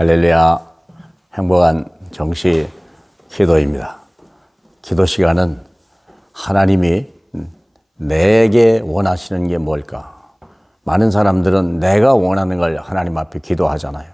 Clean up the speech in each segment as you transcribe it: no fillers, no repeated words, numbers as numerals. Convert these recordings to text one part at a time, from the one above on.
할렐루야. 행복한 정시 기도입니다. 기도 시간은 하나님이 내게 원하시는 게 뭘까? 많은 사람들은 내가 원하는 걸 하나님 앞에 기도하잖아요.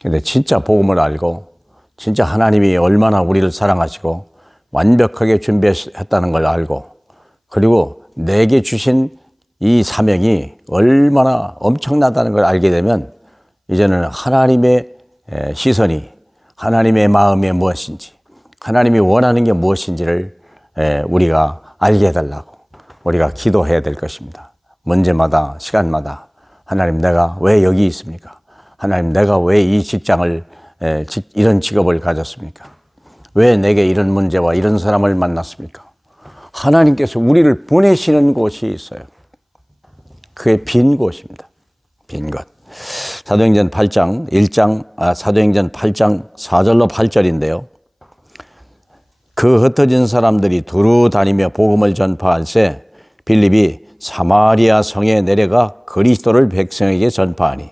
근데 진짜 복음을 알고 진짜 하나님이 얼마나 우리를 사랑하시고 완벽하게 준비했다는 걸 알고 그리고 내게 주신 이 사명이 얼마나 엄청나다는 걸 알게 되면 이제는 하나님의 시선이 하나님의 마음이 무엇인지 하나님이 원하는 게 무엇인지를 우리가 알게 해달라고 우리가 기도해야 될 것입니다. 문제마다 시간마다 하나님 내가 왜 여기 있습니까? 하나님 내가 왜 이 직장을 이런 직업을 가졌습니까? 왜 내게 이런 문제와 이런 사람을 만났습니까? 하나님께서 우리를 보내시는 곳이 있어요. 그게 빈 곳입니다. 빈 곳. 사도행전 8장 4절로 8절인데요. 그 흩어진 사람들이 두루 다니며 복음을 전파할세 빌립이 사마리아 성에 내려가 그리스도를 백성에게 전파하니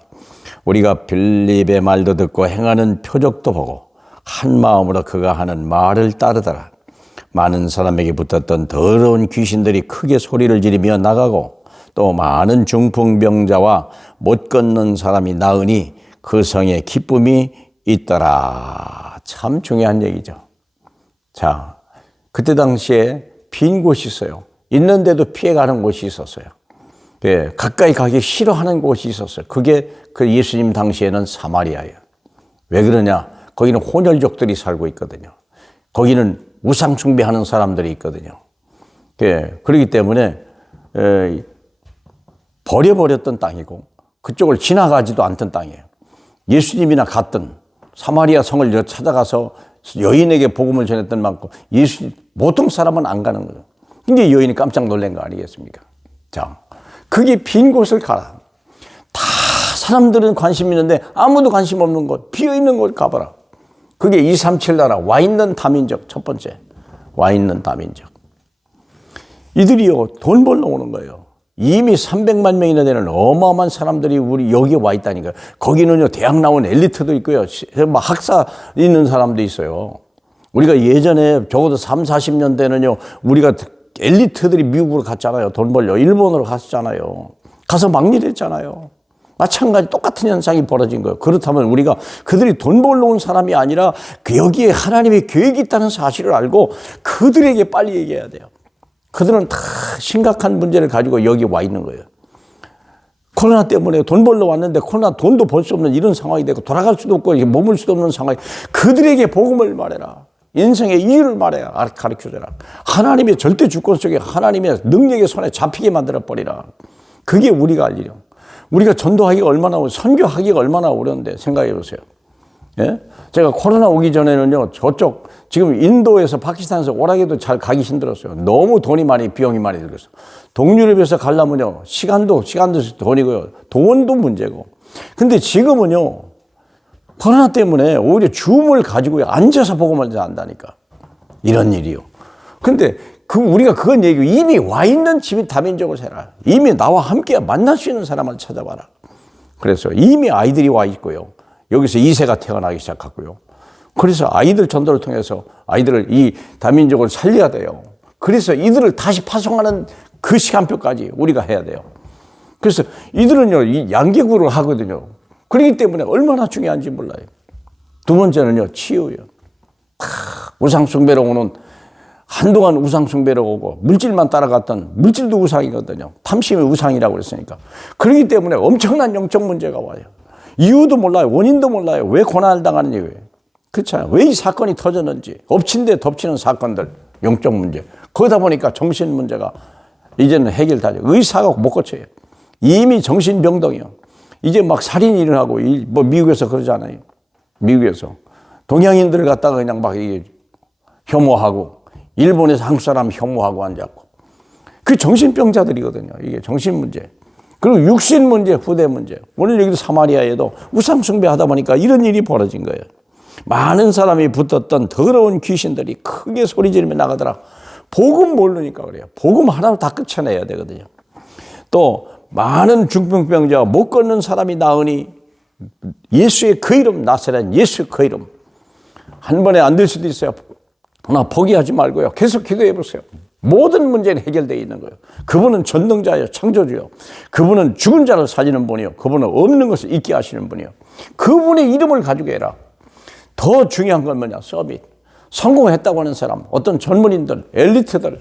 우리가 빌립의 말도 듣고 행하는 표적도 보고 한 마음으로 그가 하는 말을 따르더라. 많은 사람에게 붙었던 더러운 귀신들이 크게 소리를 지르며 나가고 또 많은 중풍병자와 못 걷는 사람이 나으니 그 성에 기쁨이 있더라. 참 중요한 얘기죠. 자, 그때 당시에 빈 곳이 있어요. 있는데도 피해가는 곳이 있었어요. 가까이 가기 싫어하는 곳이 있었어요. 그게 그 예수님 당시에는 사마리아예요. 왜 그러냐? 거기는 혼혈족들이 살고 있거든요. 거기는 우상 숭배하는 사람들이 있거든요. 그렇기 때문에 버려버렸던 땅이고 그쪽을 지나가지도 않던 땅이에요. 예수님이나 갔던 사마리아 성을 찾아가서 여인에게 복음을 전했던 만큼 보통 사람은 안 가는 거예요. 근데 여인이 깜짝 놀란 거 아니겠습니까? 자, 그게 빈 곳을 가라. 다 사람들은 관심 있는데 아무도 관심 없는 곳, 비어있는 곳 가봐라. 그게 237 나라 와 있는 다민족 첫 번째. 와 있는 다민족. 이들이요 돈 벌러 오는 거예요. 이미 300만 명이나 되는 어마어마한 사람들이 우리 여기에 와 있다니까요. 거기는요 대학 나온 엘리트도 있고요. 학사 있는 사람도 있어요. 우리가 예전에 적어도 3, 40년대는요 우리가 엘리트들이 미국으로 갔잖아요. 돈 벌려. 일본으로 갔잖아요. 가서 막일했잖아요. 마찬가지 똑같은 현상이 벌어진 거예요. 그렇다면 우리가 그들이 돈 벌러 온 사람이 아니라 여기에 하나님의 계획이 있다는 사실을 알고 그들에게 빨리 얘기해야 돼요. 그들은 다 심각한 문제를 가지고 여기 와 있는 거예요. 코로나 때문에 돈 벌러 왔는데 코로나 돈도 벌 수 없는 이런 상황이 되고 돌아갈 수도 없고 머물 수도 없는 상황이 그들에게 복음을 말해라. 인생의 이유를 말해야 가르쳐줘라. 하나님의 절대 주권 속에 하나님의 능력의 손에 잡히게 만들어버리라. 그게 우리가 할 일이요. 우리가 전도하기가 얼마나 선교하기가 얼마나 어려운데 생각해 보세요. 예? 제가 코로나 오기 전에는요 저쪽 지금 인도에서 파키스탄에서 오락에도 잘 가기 힘들었어요. 너무 돈이 비용이 많이 들었어요. 동유럽에서 가려면요 시간도 돈이고요. 돈도 문제고. 근데 지금은요 코로나 때문에 오히려 줌을 가지고 앉아서 복음을 한다니까. 이런 일이요. 근데 우리가 그건 얘기고 이미 와 있는 집이 다민족을 살아. 이미 나와 함께 만날 수 있는 사람을 찾아봐라. 그래서 이미 아이들이 와 있고요. 여기서 2세가 태어나기 시작하고요. 그래서 아이들 전도를 통해서 아이들을 이 다민족을 살려야 돼요. 그래서 이들을 다시 파송하는 그 시간표까지 우리가 해야 돼요. 그래서 이들은요, 이 양계구를 하거든요. 그렇기 때문에 얼마나 중요한지 몰라요. 두 번째는요, 치유요. 우상숭배로 오는 한동안 우상숭배로 오고 물질만 따라갔던 물질도 우상이거든요. 탐심이 우상이라고 그랬으니까. 그렇기 때문에 엄청난 영적 문제가 와요. 이유도 몰라요. 원인도 몰라요. 왜 고난을 당하는지. 그렇잖아요. 왜 이 사건이 터졌는지. 엎친 데 덮치는 사건들. 영적 문제. 그러다 보니까 정신 문제가 이제는 해결되죠. 의사가 못 고쳐요. 이미 정신병동이요. 이제 막 살인이 일어나고 미국에서 그러잖아요. 미국에서. 동양인들을 갖다가 그냥 막 혐오하고 일본에서 한국 사람 혐오하고 앉았고. 그 정신병자들이거든요. 이게 정신 문제. 그리고 육신 문제, 후대 문제. 오늘 여기도 사마리아에도 우상숭배 하다 보니까 이런 일이 벌어진 거예요. 많은 사람이 붙었던 더러운 귀신들이 크게 소리 지르며 나가더라. 복음 모르니까 그래요. 복음 하나로 다 끝쳐내야 되거든요. 또 많은 중풍병자 못 걷는 사람이 나으니 예수의 그 이름, 나사렛 예수의 그 이름. 한 번에 안 될 수도 있어요. 그러나 포기하지 말고요. 계속 기도해 보세요. 모든 문제는 해결되어 있는 거예요. 그분은 전능자예요. 창조주요. 그분은 죽은 자를 살리는 분이요. 그분은 없는 것을 있게 하시는 분이요. 그분의 이름을 가지고 해라. 더 중요한 건 뭐냐? 서밋. 성공했다고 하는 사람, 어떤 젊은이들, 엘리트들.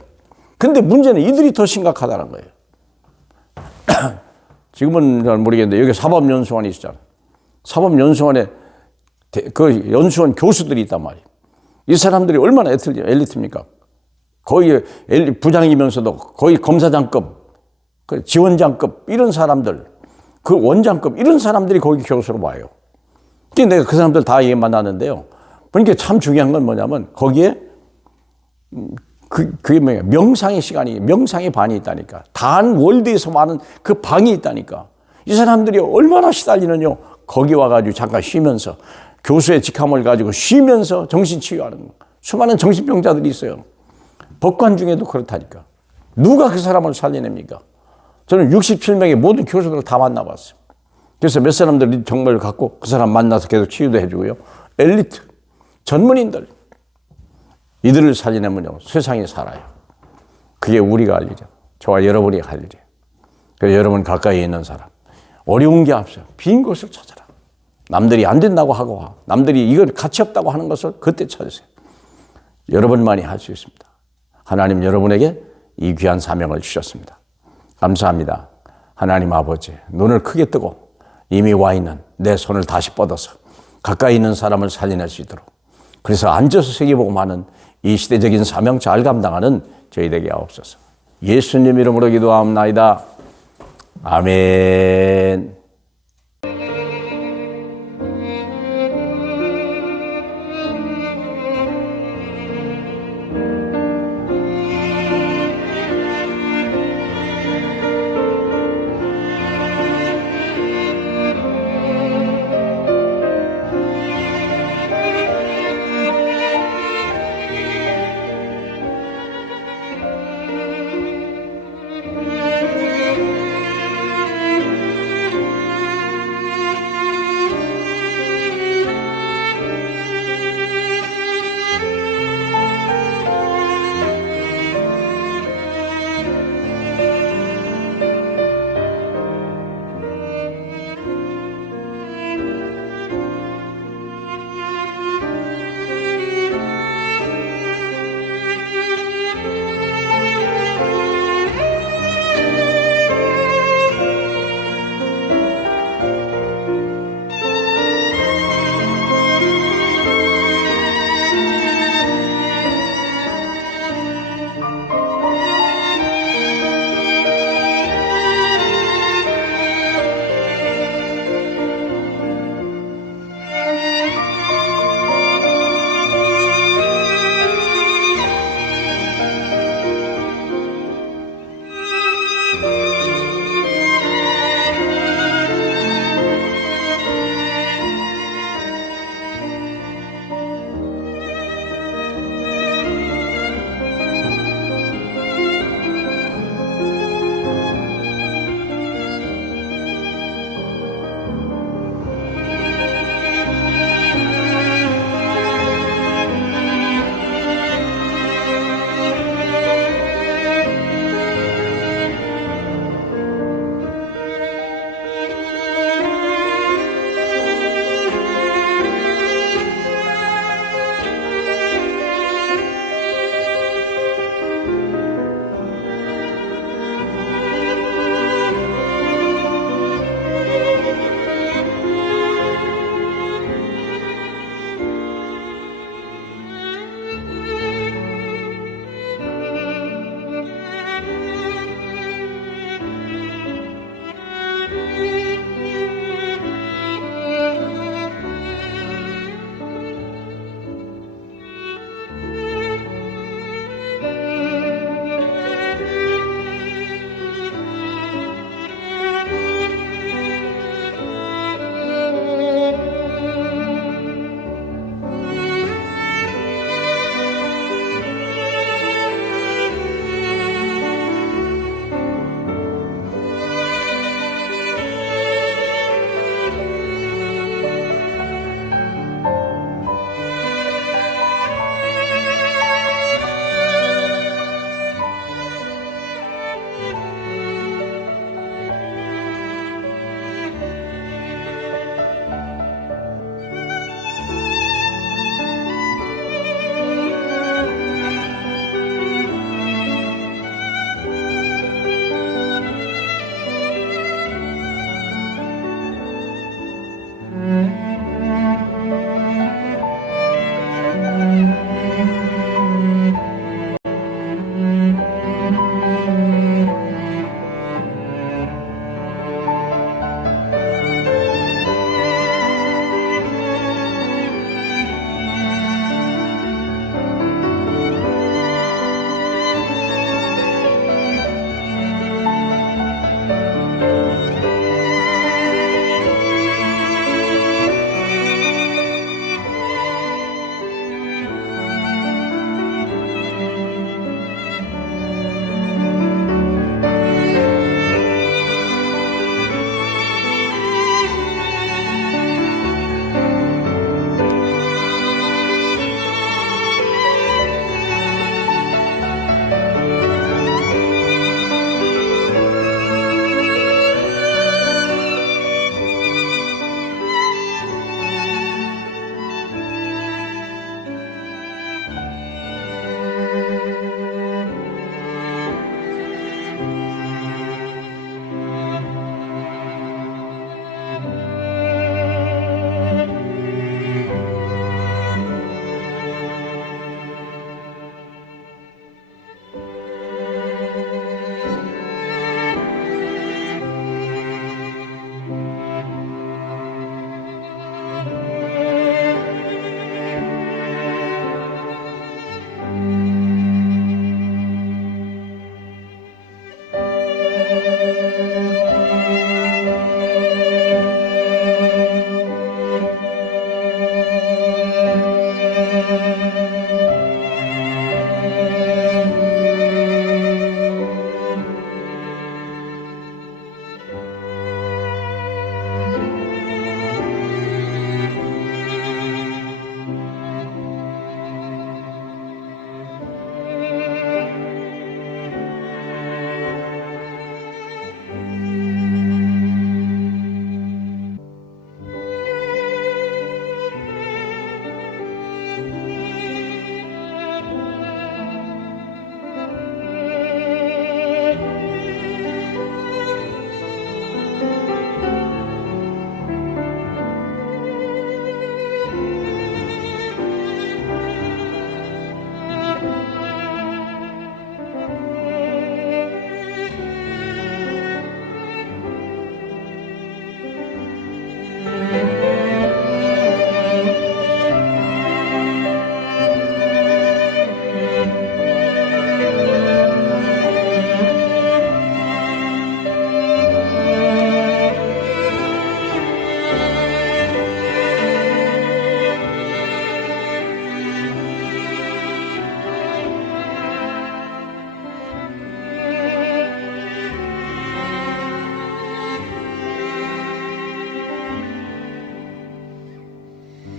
근데 문제는 이들이 더 심각하다는 거예요. 지금은 잘 모르겠는데 여기 사법연수원이 있잖아요. 사법연수원에 그 연수원 교수들이 있단 말이에요. 이 사람들이 얼마나 엘리트입니까? 거의 부장이면서도 거의 검사장급, 그 지원장급 이런 사람들, 그 원장급 이런 사람들이 거기 교수로 와요. 근데 내가 그 사람들 다 만나는데요. 그러니까 참 중요한 건 뭐냐면 거기에 그게 뭐예요? 명상의 시간이, 명상의 반이 있다니까. 단 월드에서 많은 그 방이 있다니까. 이 사람들이 얼마나 시달리느냐. 거기 와가지고 잠깐 쉬면서 교수의 직함을 가지고 쉬면서 정신치유하는 거. 수많은 정신병자들이 있어요. 법관 중에도 그렇다니까. 누가 그 사람을 살려냅니까? 저는 67명의 모든 교수들을 다 만나봤어요. 그래서 몇 사람들이 정보를 갖고 그 사람 만나서 계속 치유도 해주고요. 엘리트, 전문인들. 이들을 살려내면요. 세상이 살아요. 그게 우리가 할 일이죠. 저와 여러분이 할 일이에요. 그래서 여러분 가까이 있는 사람. 어려운 게 없어요. 빈 곳을 찾아라. 남들이 안 된다고 하고 남들이 이건 가치 없다고 하는 것을 그때 찾으세요. 여러분만이 할 수 있습니다. 하나님 여러분에게 이 귀한 사명을 주셨습니다. 감사합니다. 하나님 아버지, 눈을 크게 뜨고 이미 와 있는 내 손을 다시 뻗어서 가까이 있는 사람을 살려낼 수 있도록, 그래서 앉아서 세계복음하는 이 시대적인 사명 잘 감당하는 저희 되게 하옵소서. 예수님 이름으로 기도하옵나이다. 아멘.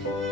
주